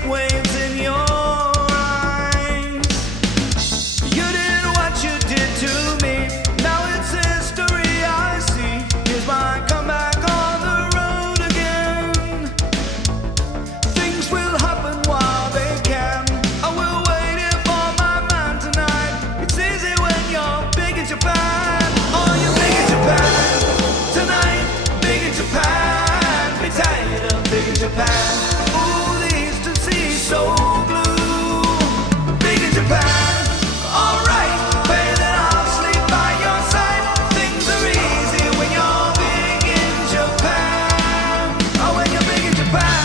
heat waves in your eyes. You did what you did to me. Now it's history I see. Here's my comeback on the road again. Things will happen while they can. I will wait here for my man tonight. It's easy when you're big in Japan. Oh, you're big in Japan tonight. Big in Japan. Be tired of big in Japan. Ooh, the eastern sea so blue. Big in Japan. Alright, baby, then I'll sleep by your side. Things are easy when you're big in Japan. Oh, when you're big in Japan.